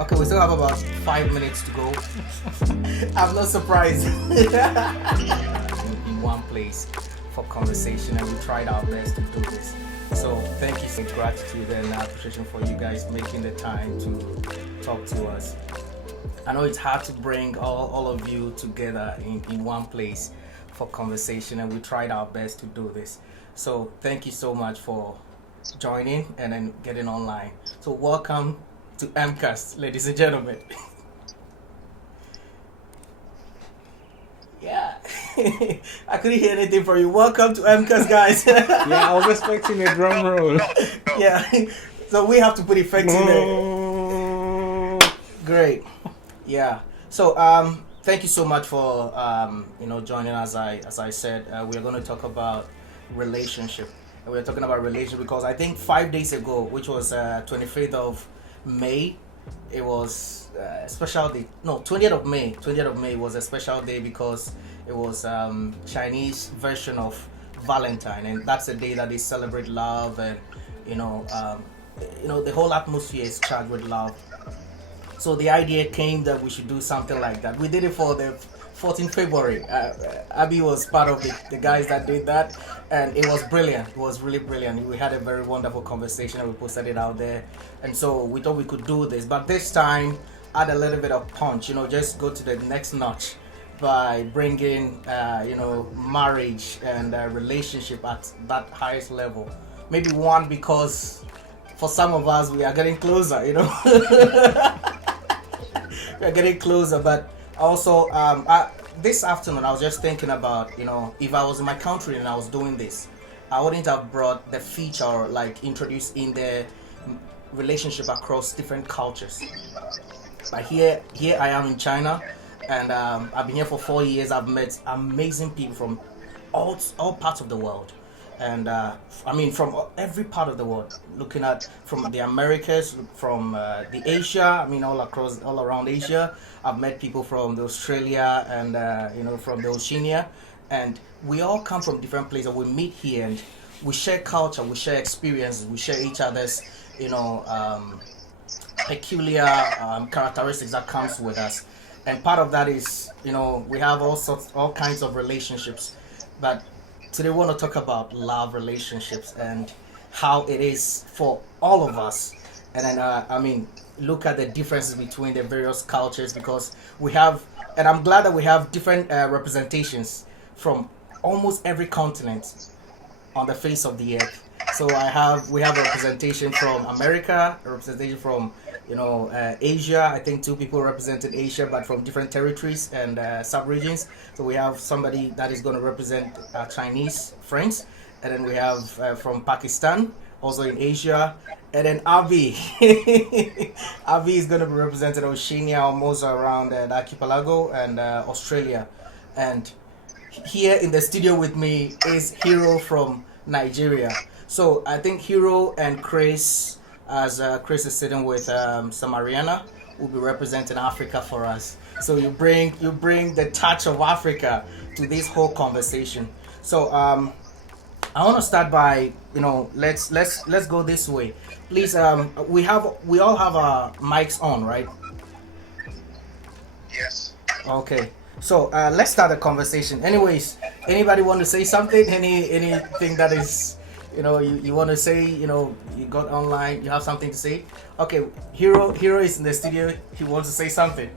Okay, we still have about 5 minutes to go. I'm not surprised. In one place for conversation, and we tried our best to do this. So thank you, so much gratitude and appreciation for you guys making the time to talk to us. I know it's hard to bring all of you together in one place for conversation, and we tried our best to do this. So thank you so much for joining and then getting online. So welcome to MCAST, ladies and gentlemen. Yeah, I couldn't hear anything from you. Welcome to MCAST, guys. Yeah, I was expecting a drum roll. Yeah, so we have to put effects in there. Great. Yeah. So thank you so much for joining. As I said, we're going to talk about relationship. And we're talking about relationship because I think 5 days ago, which was 25th of May, it was a special day. No, 20th of May. 20th of May was a special day because it was Chinese version of Valentine, and that's the day that they celebrate love, and the whole atmosphere is charged with love. So the idea came that we should do something like that. We did it for the 14th February. Abby was part of the guys that did that, and it was brilliant. It was really brilliant. We had a very wonderful conversation, and we posted it out there. And so we thought we could do this, but this time add a little bit of punch. Just go to the next notch by bringing marriage and relationship at that highest level. Maybe one, because for some of us we are getting closer. We're getting closer, but also this afternoon I was just thinking about, if I was in my country and I was doing this, I wouldn't have brought the feature or like introduced in the relationship across different cultures. But here I am in China, and I've been here for 4 years. I've met amazing people from all parts of the world, and from every part of the world. Looking at from the Americas, from the Asia. All around Asia. I've met people from the Australia and from the Oceania, and we all come from different places. We meet here and we share culture, we share experiences, we share each other's peculiar characteristics that comes with us. And part of that is we have all kinds of relationships, but today we want to talk about love relationships and how it is for all of us. And then look at the differences between the various cultures, because we have, and I'm glad that we have different representations from almost every continent on the face of the earth. So we have a representation from America, a representation from Asia. I think two people represented Asia, but from different territories and sub-regions. So we have somebody that is going to represent Chinese friends, and then we have from Pakistan, also in Asia, and then Avi. Avi is going to be represented Oceania, almost around the archipelago, and Australia. And here in the studio with me is Hero from Nigeria. So I think Hero and Chris, as Chris is sitting with Mariana, will be representing Africa for us. So you bring the touch of Africa to this whole conversation. So I want to start by let's go this way, please. We all have our mics on, right? Yes. Okay. So let's start the conversation. Anyways, anybody want to say something? Anything that is you want to say? You got online. You have something to say? Okay. Hero is in the studio. He wants to say something.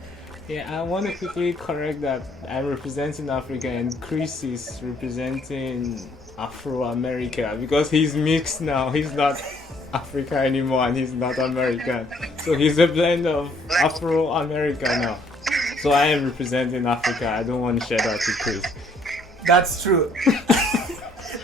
Yeah, I want to quickly correct that I'm representing Africa and Chris is representing Afro-America, because he's mixed now. He's not Africa anymore and he's not American. So he's a blend of Afro-America now. So I am representing Africa. I don't want to share that to Chris. That's true.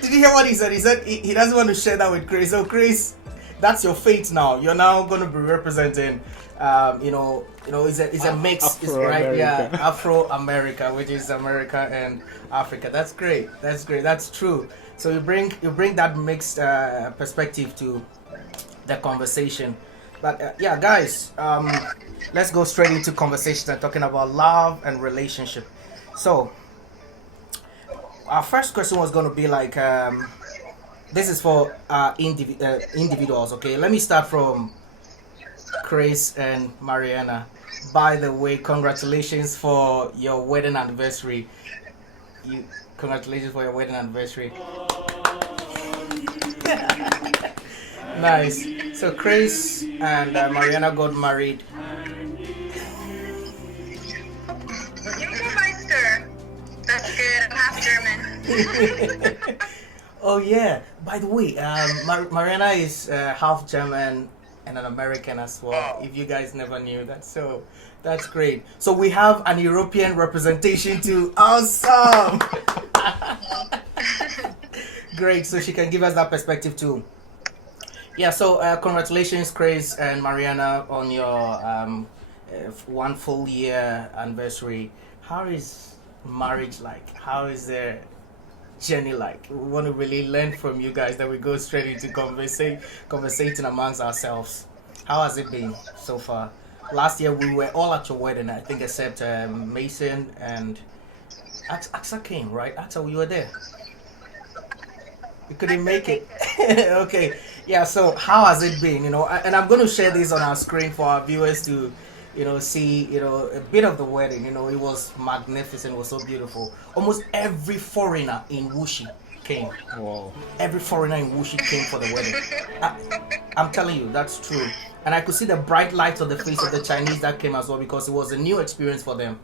Did you hear what he said? He said he doesn't want to share that with Chris. So Chris, that's your fate now. You're now going to be representing it's a mix, right? Yeah, Afro-America, which is America and Africa. That's great. That's true. So you bring that mixed perspective to the conversation. But guys, let's go straight into conversation and talking about love and relationship. So our first question was going to be like, this is for individuals. Okay, let me start from Chris and Mariana. By the way, congratulations for your wedding anniversary. You congratulations for your wedding anniversary. Nice. So Chris and Mariana got married. Meister. That's good. I'm half German. Oh yeah. By the way, Mariana is half German and an American as well. If you guys never knew that, so that's great. So we have an European representation too. Awesome. Great. So she can give us that perspective too. Yeah. So congratulations, Chris and Mariana, on your 1 full year anniversary. How is marriage like? How is their journey like? We want to really learn from you guys, that we go straight into conversating amongst ourselves. How has it been so far? Last year we were all at your wedding, I think, except Mason and Axa came, right? Axa, you were there. You couldn't make it. Okay. Yeah, so how has it been? And I'm going to share this on our screen for our viewers to see, a bit of the wedding. It was magnificent. It was so beautiful. Almost every foreigner in Wuxi came. Wow. Every foreigner in Wuxi came for the wedding. I'm telling you, that's true. And I could see the bright lights on the face of the Chinese that came as well, because it was a new experience for them.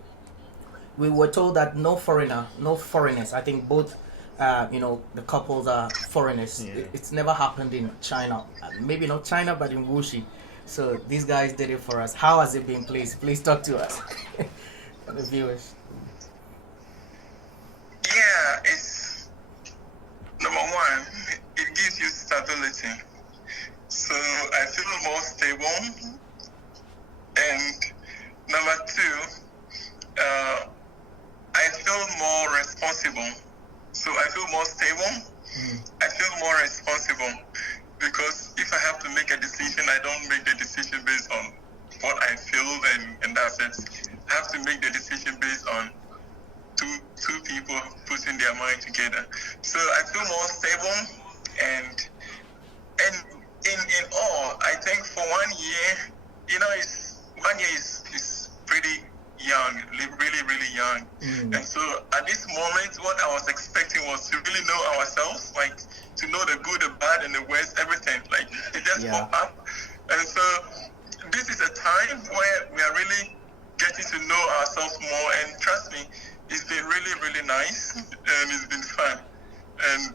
We were told that no foreigners. I think both, the couples are foreigners. Yeah. It's never happened in China. Maybe not China, but in Wuxi. So these guys did it for us. How has it been, please? Please talk to us, the viewers. Yeah, it's number one, it gives you stability. So I feel more stable. And number two, I feel more responsible. So I feel more stable. I feel more responsible. Because if I have to make a decision, I don't make the decision based on what I feel and that's it. I have to make the decision based on two people putting their mind together. So I feel more stable, and in all, I think for 1 year, one year is pretty young, really young. And so at this moment, what I was expecting was to really know ourselves, like to know the good, the bad, and the worst, everything. Like it just popped up. And so this is a time where we are really getting to know ourselves more. And trust me, it's been really nice, and it's been fun. And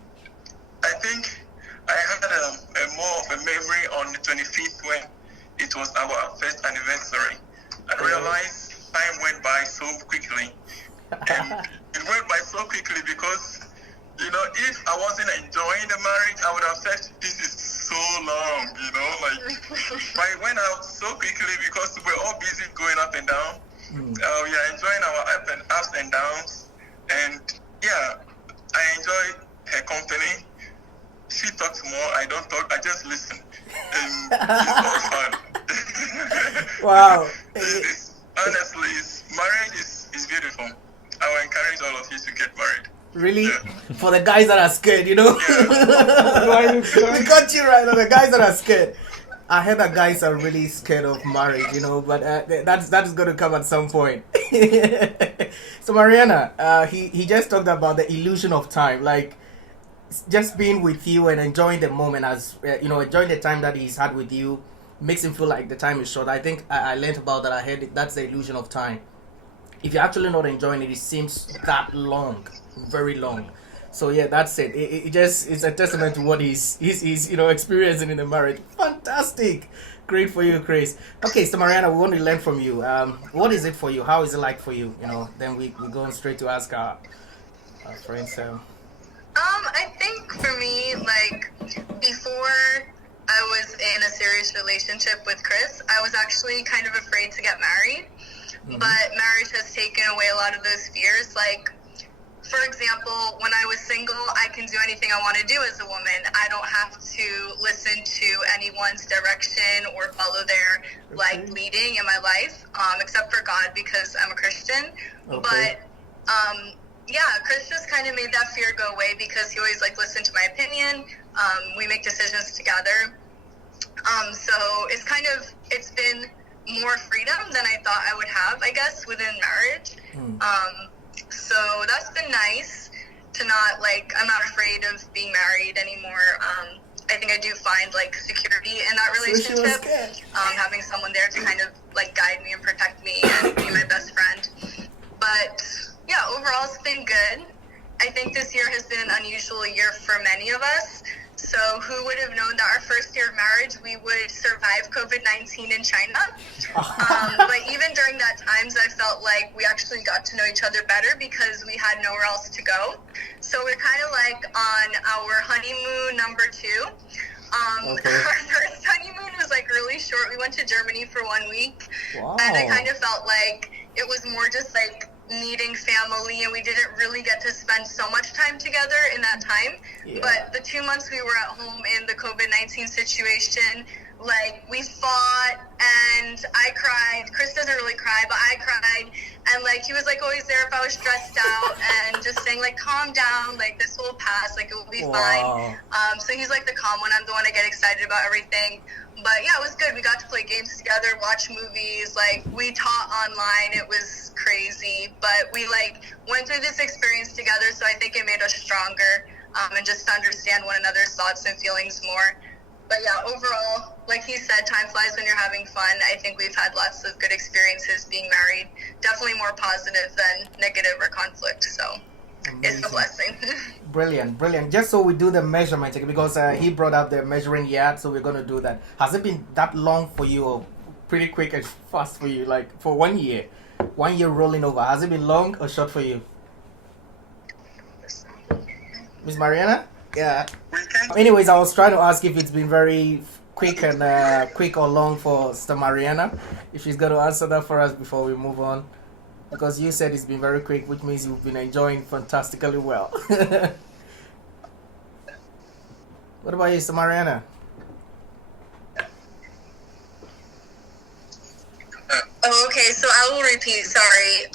I think I had a more of a memory on the 25th when it was our first anniversary. I realized time went by so quickly. And it went by so quickly because, if I wasn't enjoying the marriage, I would have said, this is so long, but it went out so quickly because we're all busy going up and down. We are enjoying our ups and downs. And yeah, I enjoy her company. She talks more, I don't talk, I just listen. And it's all fun. Wow. Honestly, marriage is beautiful. I will encourage all of you to get married. Really? Yeah. For the guys that are scared, Yeah. We got you right on the guys that are scared. I heard that guys are really scared of marriage, but that's going to come at some point. So Mariana, he just talked about the illusion of time, like just being with you and enjoying the moment, as enjoying the time that he's had with you makes him feel like the time is short. I think I learned about that. I heard that's the illusion of time. If you're actually not enjoying it, it seems that long, very long. So yeah, that's it. It's a testament to what he's experiencing in the marriage. Fantastic, great for you, Chris. Okay, so Mariana, we want to learn from you. What is it for you? How is it like for you? Then we go on straight to ask our friends. I think for me, like before I was in a serious relationship with Chris, I was actually kind of afraid to get married. But marriage has taken away a lot of those fears. Like, for example, when I was single, I can do anything I want to do as a woman. I don't have to listen to anyone's direction or follow their leading in my life, except for God, because I'm a Christian. But Chris just kind of made that fear go away because he always listened to my opinion. We make decisions together. So it's been more freedom than I thought I would have, I guess, within marriage. So that's been nice to not, like, I'm not afraid of being married anymore. I think I do find, like, security in that relationship. Having someone there to kind of, like, guide me and protect me and be my best friend. But, yeah, overall it's been good. I think this year has been an unusual year for many of us. So who would have known that our first year of marriage, we would survive COVID-19 in China? But even during that times, I felt like we actually got to know each other better because we had nowhere else to go. So we're kind of like on our honeymoon number 2. Our first honeymoon was like really short. We went to Germany for 1 week. Wow. And I kind of felt like it was more just like meeting family, and we didn't really get to spend so much time together in that time. But the 2 months we were at home in the COVID-19 situation, like, we fought and I cried. Chris doesn't really cry, but I cried. And, like, he was, like, always there if I was stressed out and just saying, like, calm down, like, this will pass, like, it will be fine. So he's, like, the calm one. I'm the one I get excited about everything. But, yeah, it was good. We got to play games together, watch movies. Like, we taught online. It was crazy. But we, like, went through this experience together, so I think it made us stronger and just to understand one another's thoughts and feelings more. But yeah, overall, like he said, time flies when you're having fun. I think we've had lots of good experiences being married. Definitely more positive than negative or conflict. So it's a blessing. Brilliant. Just so we do the measurement, because he brought up the measuring yard, so we're going to do that. Has it been that long for you, or pretty quick and fast for you, like for 1 year? 1 year rolling over. Has it been long or short for you? Miss Mariana? Yeah. Anyways, I was trying to ask if it's been very quick or long for Sister Mariana. If she's going to answer that for us before we move on, because you said it's been very quick, which means you've been enjoying fantastically well. What about you, Sister Mariana? Okay, so I will repeat. Sorry.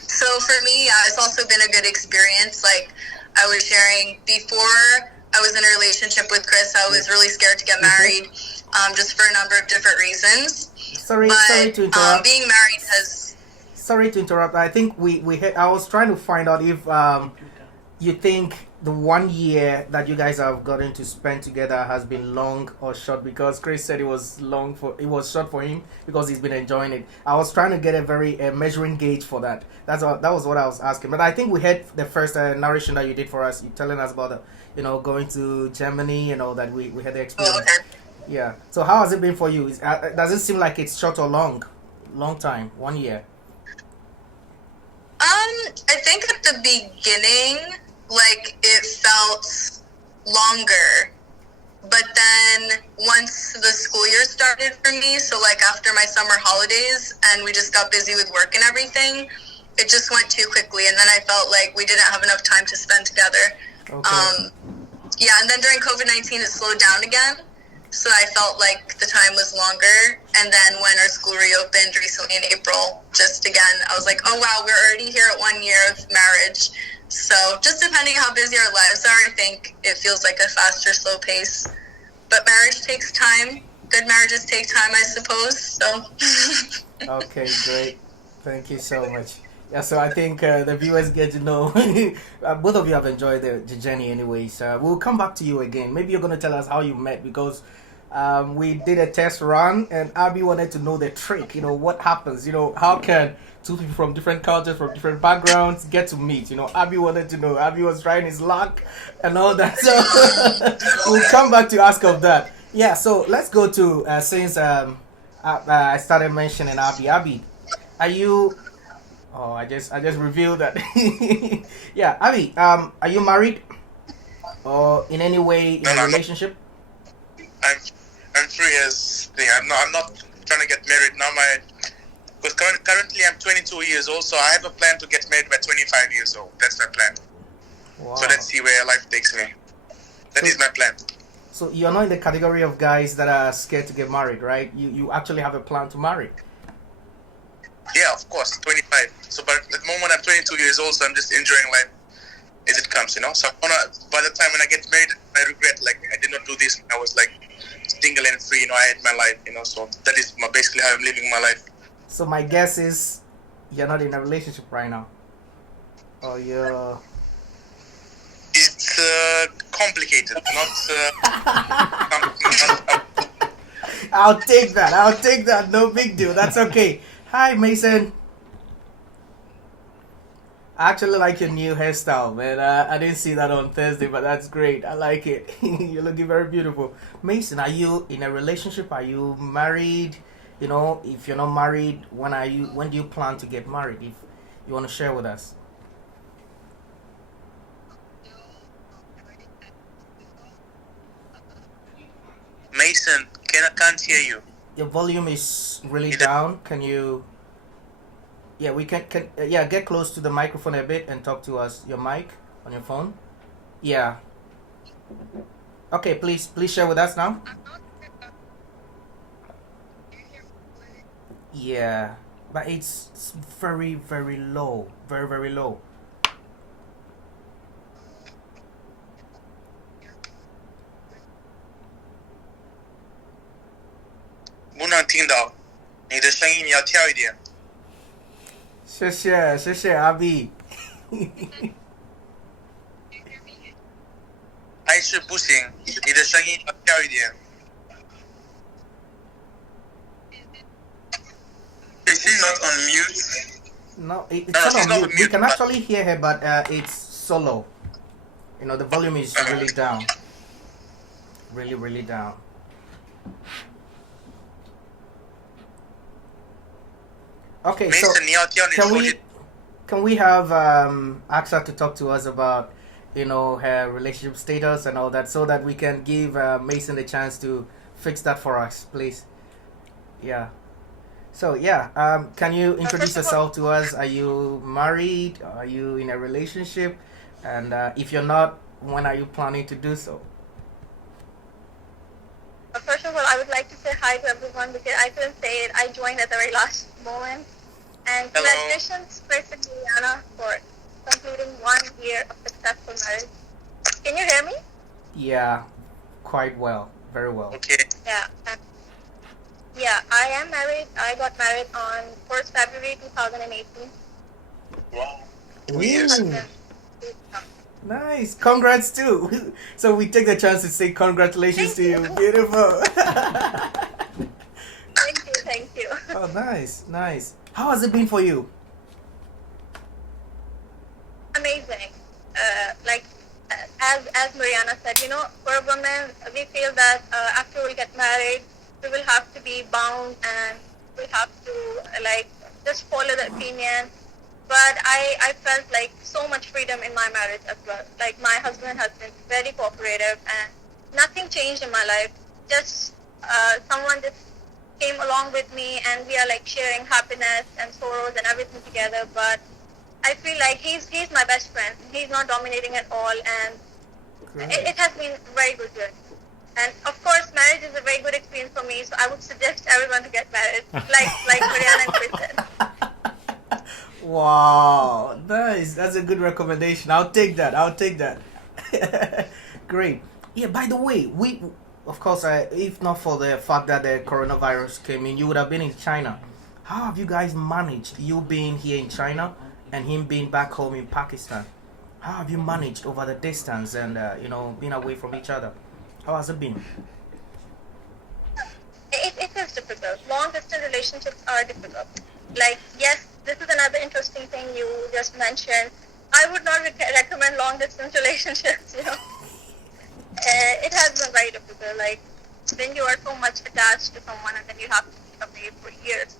So for me, yeah, it's also been a good experience. Like, I was sharing before I was in a relationship with Chris, I was really scared to get married, just for a number of different reasons. Sorry to interrupt. Being married has... Sorry to interrupt. I think I was trying to find out if you think the 1 year that you guys have gotten to spend together has been long or short, because Chris said it was short for him because he's been enjoying it. I was trying to get a measuring gauge for that. That was what I was asking. But I think we had the first narration that you did for us, you telling us about going to Germany and all that. We had the experience. Yeah. So how has it been for you? Does it seem like it's short or long time? 1 year. I think at the beginning, like, it felt longer, but then once the school year started for me, so like after my summer holidays and we just got busy with work and everything, it just went too quickly, and then I felt like we didn't have enough time to spend together. And then during COVID-19 it slowed down again, so I felt like the time was longer. And then when our school reopened recently in April, just again, I was like, oh wow, we're already here at 1 year of marriage. So just depending how busy our lives are, I think it feels like a fast or slow pace. But marriage takes time. Good marriages take time, I suppose. So. Okay, great. Thank you so much. Yeah, so I think the viewers get to know. Both of you have enjoyed the journey anyways. We'll come back to you again. Maybe you're going to tell us how you met, because we did a test run and Abby wanted to know the trick. What happens? How can two people from different cultures, from different backgrounds get to meet? Abby wanted to know. Abby was trying his luck and all that. So we'll come back to ask of that. Yeah, so let's go to, since I started mentioning Abby. Abby, are you... Oh, I just revealed that. Yeah, Abby, are you married or in any way in a relationship? I'm 3 years. I'm not trying to get married now. Because currently I'm 22 years old, so I have a plan to get married by 25 years old. That's my plan. Wow. So let's see where life takes me. That is my plan. So you're not in the category of guys that are scared to get married, right? You actually have a plan to marry. Yeah, of course, 25. So, but at the moment I'm 22 years old, so I'm just enjoying life as it comes, So by the time when I get married, I regret, like, I did not do this when I was like single and I had my life, so that is basically how I'm living my life. So my guess is you're not in a relationship right now. Or you're... It's complicated, I'll take that. No big deal. That's okay. Hi, Mason. I actually like your new hairstyle, man. I didn't see that on Thursday, but that's great. I like it. You're looking very beautiful. Mason, are you in a relationship? Are you married? If you're not married, when do you plan to get married? If you want to share with us. Mason, can't hear you. Your volume is really down. Can you... Yeah, we can get close to the microphone a bit and talk to us. Your mic on your phone. Yeah. Okay, please share with us now. Yeah, but it's very, very low. Very, very low. Mason, 谢谢阿 B。还是不行，你的声音要跳一点。Is she not on mute? No, it's No, not she's on not mute. on We mute, can but- actually hear her, but it's so low. The volume is really down. Really, really down. Okay, so Mason, 你要跳你 can 手 we 机。 can we have Aksa to talk to us about her relationship status and all that, so that we can give Mason the chance to fix that for us, please? Yeah. So yeah, can you introduce yourself to us? Are you married? Are you in a relationship? And if you're not, when are you planning to do so? First of all, I would like to say hi to everyone because I couldn't say it. I joined at the very last moment. And Hello. congratulations, Chris and Mariana, for completing 1 year of successful marriage. Can you hear me? Yeah, quite well, very well. Okay. Yeah. Yeah, I am married. I got married on 1st February 2018. Wow. Ooh, nice, congrats too. So we take the chance to say congratulations to you. Beautiful. Thank you. Oh, nice. How has it been for you? Amazing. As Mariana said, for a woman, we feel that after we get married, we will have to be bound and we have to just follow the opinion. But I felt like so much freedom in my marriage as well. Like my husband has been very cooperative and nothing changed in my life. Just someone just came along with me and we are sharing happiness and sorrows and everything together. But I feel like he's my best friend. He's not dominating at all, and it has been very good. And of course, marriage is a very good experience for me. So I would suggest everyone to get married, like Mariana and Chris said. Wow, nice. That's a good recommendation. I'll take that. Great. Yeah, by the way, we, of course, if not for the fact that the coronavirus came in, you would have been in China. How have you guys managed, you being here in China and him being back home in Pakistan? How have you managed over the distance and, being away from each other? How has it been? It is difficult. Long distance relationships are difficult. Yes, this is another interesting thing you just mentioned. I would not recommend long distance relationships, It has been very difficult. When you are so much attached to someone and then you have to be away for years.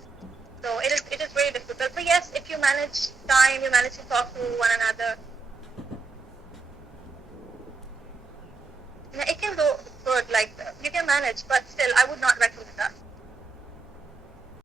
So it is very difficult. But yes, if you manage time, you manage to talk to one another, it can go good. You can manage, but still, I would not recommend that.